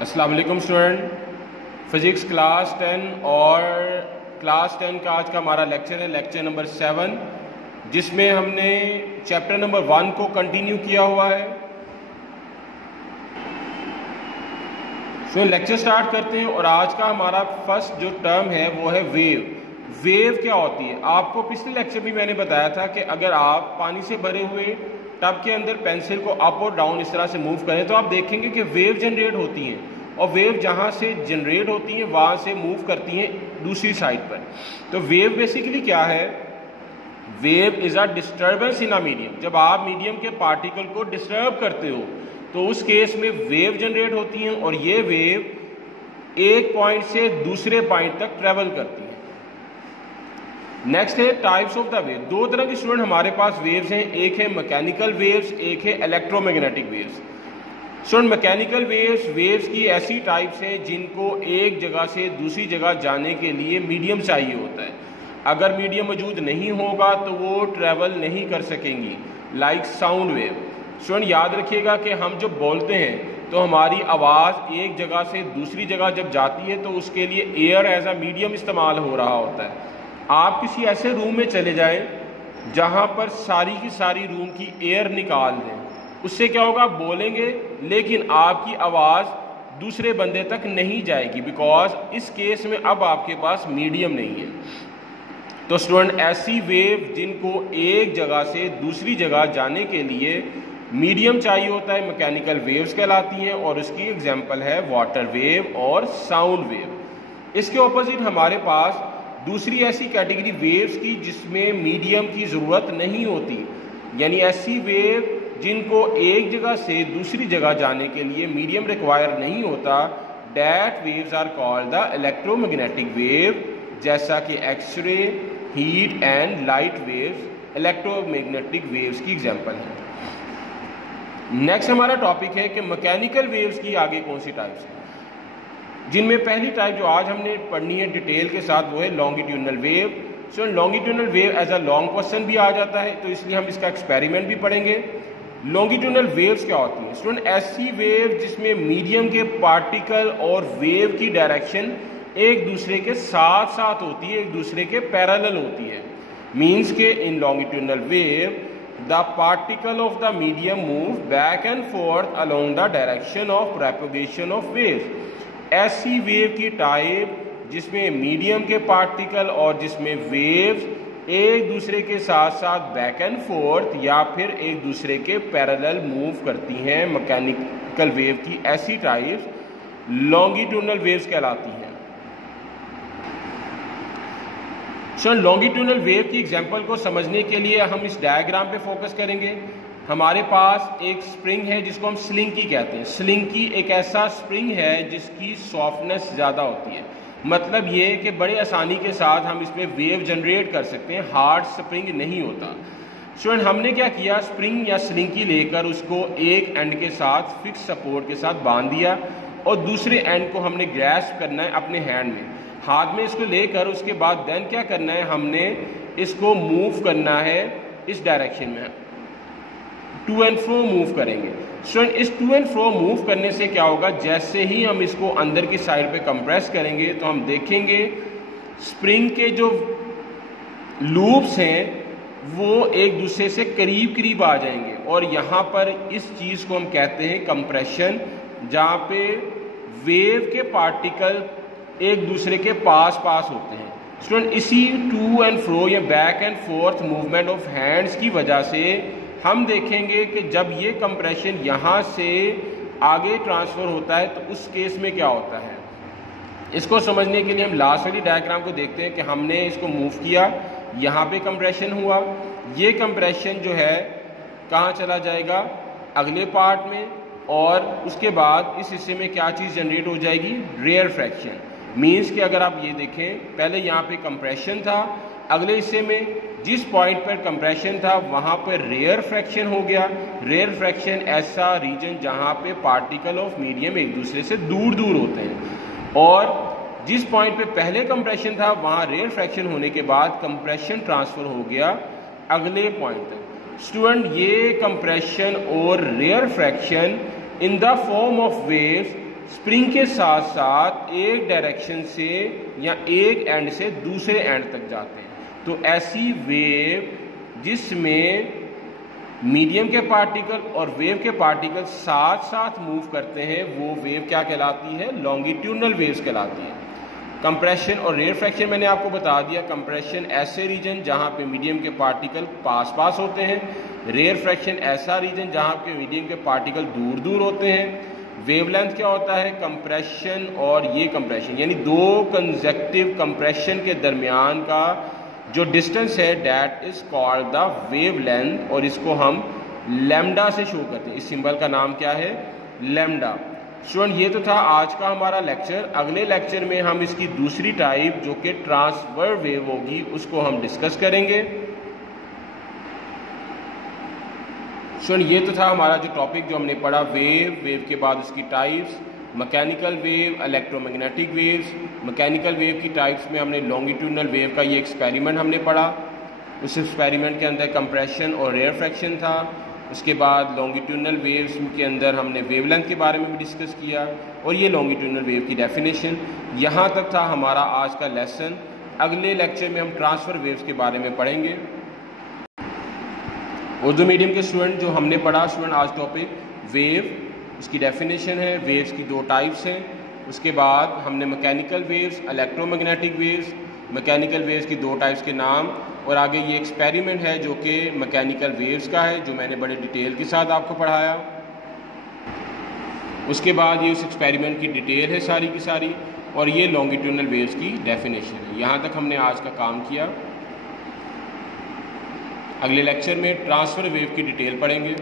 अस्सलाम वालेकुम student, physics class 10 और क्लास 10 का आज का हमारा लेक्चर है लेक्चर नंबर 7, जिसमें हमने चैप्टर नंबर 1 को कंटिन्यू किया हुआ है। तो लेक्चर स्टार्ट करते हैं और आज का हमारा फर्स्ट जो टर्म है वो है वेव। वेव क्या होती है? आपको पिछले लेक्चर भी मैंने बताया था कि अगर आप पानी से भरे हुए टब के अंदर पेंसिल को अप और डाउन इस तरह से मूव करें तो आप देखेंगे कि वेव जनरेट होती हैं, और वेव जहाँ से जनरेट होती हैं वहाँ से मूव करती हैं दूसरी साइड पर। तो वेव बेसिकली क्या है? Wave is a disturbance in a medium. जब आप मीडियम के पार्टिकल को डिस्टर्ब करते हो तो उस केस में वेव जनरेट होती हैं, और ये वेव एक पॉइंट से दूसरे पॉइंट तक ट्रेवल करती हैं। नेक्स्ट है टाइप्स ऑफ द वेव। दो तरह के स्टूडेंट हमारे पास वेव्स हैं, एक है मैकेनिकल वेव्स, एक है electromagnetic waves. Student mechanical waves की ऐसी टाइप्स हैं जिनको एक जगह से दूसरी जगह जाने के लिए मीडियम चाहिए होता है। अगर मीडियम मौजूद नहीं होगा तो वो ट्रेवल नहीं कर सकेंगी, लाइक साउंड वेव। स्टूडेंट याद रखिएगा कि हम जब बोलते हैं तो हमारी आवाज़ एक जगह से दूसरी जगह जब जाती है तो उसके लिए एयर एज अ मीडियम इस्तेमाल हो रहा होता है। आप किसी ऐसे रूम में चले जाएं जहां पर सारी की सारी रूम की एयर निकाल दें, उससे क्या होगा? आप बोलेंगे लेकिन आपकी आवाज़ दूसरे बंदे तक नहीं जाएगी, बिकॉज इस केस में अब आपके पास मीडियम नहीं है। तो स्टूडेंट ऐसी वेव जिनको एक जगह से दूसरी जगह जाने के लिए मीडियम चाहिए होता है मैकेनिकल वेव्स कहलाती हैं, और उसकी एग्जांपल है वाटर वेव और साउंड वेव। इसके ऑपोजिट हमारे पास दूसरी ऐसी कैटेगरी वेव्स की जिसमें मीडियम की ज़रूरत नहीं होती, यानी ऐसी वेव जिनको एक जगह से दूसरी जगह जाने के लिए मीडियम रिक्वायर नहीं होता, that waves are called the electromagnetic wave, जैसा कि X ray, heat and light waves electromagnetic waves की एग्जांपल है। नेक्स्ट हमारा टॉपिक है कि मैकेनिकल वेव्स की आगे कौन सी टाइप्स हैं, जिनमें पहली टाइप जो आज हमने पढ़नी है डिटेल के साथ वो है longitudinal wave. So longitudinal wave as a long question भी आ जाता है, तो इसलिए हम इसका एक्सपेरिमेंट भी पढ़ेंगे। लॉन्गिट्यूडनल वेव्स क्या होती हैं? स्टूडेंट ऐसी वेव जिसमें मीडियम के पार्टिकल और वेव की डायरेक्शन एक दूसरे के साथ साथ होती है, एक दूसरे के पैरेलल होती है। मीन्स के in longitudinal wave the particle of the medium move back and forth along the direction of propagation of waves. ऐसी वेव की टाइप जिसमें मीडियम के पार्टिकल और जिसमें वेव्स एक दूसरे के साथ साथ बैक एंड फोर्थ या फिर एक दूसरे के पैरेलल मूव करती हैं, मैकेनिकल वेव की ऐसी टाइप्स लॉन्गिट्यूडनल वेव्स कहलाती हैं। सो लॉन्गिट्यूडनल वेव की एग्जांपल को समझने के लिए हम इस डायग्राम पे फोकस करेंगे। हमारे पास एक स्प्रिंग है जिसको हम स्लिंकी कहते हैं। स्लिंकी एक ऐसा स्प्रिंग है जिसकी सॉफ्टनेस ज़्यादा होती है, मतलब ये कि बड़े आसानी के साथ हम इसमें वेव जनरेट कर सकते हैं, हार्ड स्प्रिंग नहीं होता। स्टूडेंट हमने क्या किया, स्प्रिंग या स्लिंकी लेकर उसको एक एंड के साथ फिक्स सपोर्ट के साथ बांध दिया और दूसरे एंड को हमने ग्रैस्प करना है अपने हैंड में, हाथ में इसको लेकर उसके बाद देन क्या करना है, हमने इसको मूव करना है इस डायरेक्शन में, टू एंड फ्रो मूव करेंगे। स्टूडेंट इस टू एंड फ्रो मूव करने से क्या होगा, जैसे ही हम इसको अंदर की साइड पे कंप्रेस करेंगे तो हम देखेंगे स्प्रिंग के जो लूप्स हैं वो एक दूसरे से करीब करीब आ जाएंगे, और यहाँ पर इस चीज़ को हम कहते हैं कंप्रेशन, जहाँ पे वेव के पार्टिकल एक दूसरे के पास पास होते हैं। स्टूडेंट इसी टू एंड फ्रो या back and fourth movement of hands की वजह से हम देखेंगे कि जब ये कंप्रेशन यहाँ से आगे ट्रांसफ़र होता है तो उस केस में क्या होता है। इसको समझने के लिए हम लास्ट वाली डायग्राम को देखते हैं कि हमने इसको मूव किया, यहाँ पे कंप्रेशन हुआ, ये कंप्रेशन जो है कहाँ चला जाएगा, अगले पार्ट में, और उसके बाद इस हिस्से में क्या चीज़ जनरेट हो जाएगी, रेयर फ्रैक्शन। मीन्स कि अगर आप ये देखें पहले यहाँ पे कंप्रेशन था, अगले हिस्से में जिस पॉइंट पर कंप्रेशन था वहाँ पर रेयर फ्रैक्शन हो गया। रेयर फ्रैक्शन ऐसा रीजन जहाँ पे पार्टिकल ऑफ मीडियम एक दूसरे से दूर दूर होते हैं, और जिस पॉइंट पे पहले कंप्रेशन था वहाँ रेयर फ्रैक्शन होने के बाद कंप्रेशन ट्रांसफ़र हो गया अगले पॉइंट तक। स्टूडेंट ये कंप्रेशन और rarefaction in the form of waves spring के साथ साथ एक डायरेक्शन से या एक एंड से दूसरे एंड तक जाते हैं। तो ऐसी वेव जिसमें मीडियम के पार्टिकल और वेव के पार्टिकल साथ साथ मूव करते हैं वो वेव क्या कहलाती है? लॉन्गिट्यूडनल वेव्स कहलाती है। कंप्रेशन और रेयरफैक्शन मैंने आपको बता दिया। कंप्रेशन ऐसे रीजन जहां पे मीडियम के पार्टिकल पास पास होते हैं, रेयरफैक्शन ऐसा रीजन जहां पे मीडियम के पार्टिकल दूर दूर होते हैं। वेवलेंथ क्या होता है? कंप्रेशन और ये कंप्रेशन यानी दो कंसेक्टिव कंप्रेशन के दरमियान का जो डिस्टेंस है that is called the wavelength, और इसको हम लैम्डा से शो करते हैं। इस सिंबल का नाम क्या है? लैम्डा। स्टूडेंट ये तो था आज का हमारा लेक्चर। अगले लेक्चर में हम इसकी दूसरी टाइप जो कि ट्रांसवर्स वेव होगी उसको हम डिस्कस करेंगे। स्टूडेंट ये तो था हमारा जो टॉपिक जो हमने पढ़ा, वेव के बाद उसकी types, mechanical wave, electromagnetic waves. Mechanical wave की टाइप्स में हमने लॉन्गिट्यूडनल वेव का ये एक्सपेरिमेंट हमने पढ़ा। उस एक्सपेरिमेंट के अंदर कंप्रेशन और रेयरफैक्शन था। उसके बाद लॉन्गिट्यूडनल वेव्स के अंदर हमने वेवलेंथ के बारे में भी डिस्कस किया और ये लॉन्गिट्यूडनल वेव की डेफिनेशन। यहाँ तक था हमारा आज का लेसन। अगले लेक्चर में हम ट्रांसफर वेव्स के बारे में पढ़ेंगे। उर्दू मीडियम के स्टूडेंट जो हमने पढ़ा स्टूडेंट आज टॉपिक वेव, उसकी डेफिनेशन है, वेव्स की दो टाइप्स हैं। उसके बाद हमने mechanical waves, electromagnetic waves, mechanical waves की दो टाइप्स के नाम, और आगे ये एक्सपेरिमेंट है जो कि मैकेनिकल वेव्स का है जो मैंने बड़े डिटेल के साथ आपको पढ़ाया। उसके बाद ये उस एक्सपेरिमेंट की डिटेल है सारी की सारी, और ये लॉन्गिट्यूडनल वेव्स की डेफिनेशन है। यहाँ तक हमने आज का काम किया। अगले लेक्चर में ट्रांसफर वेव की डिटेल पढ़ेंगे।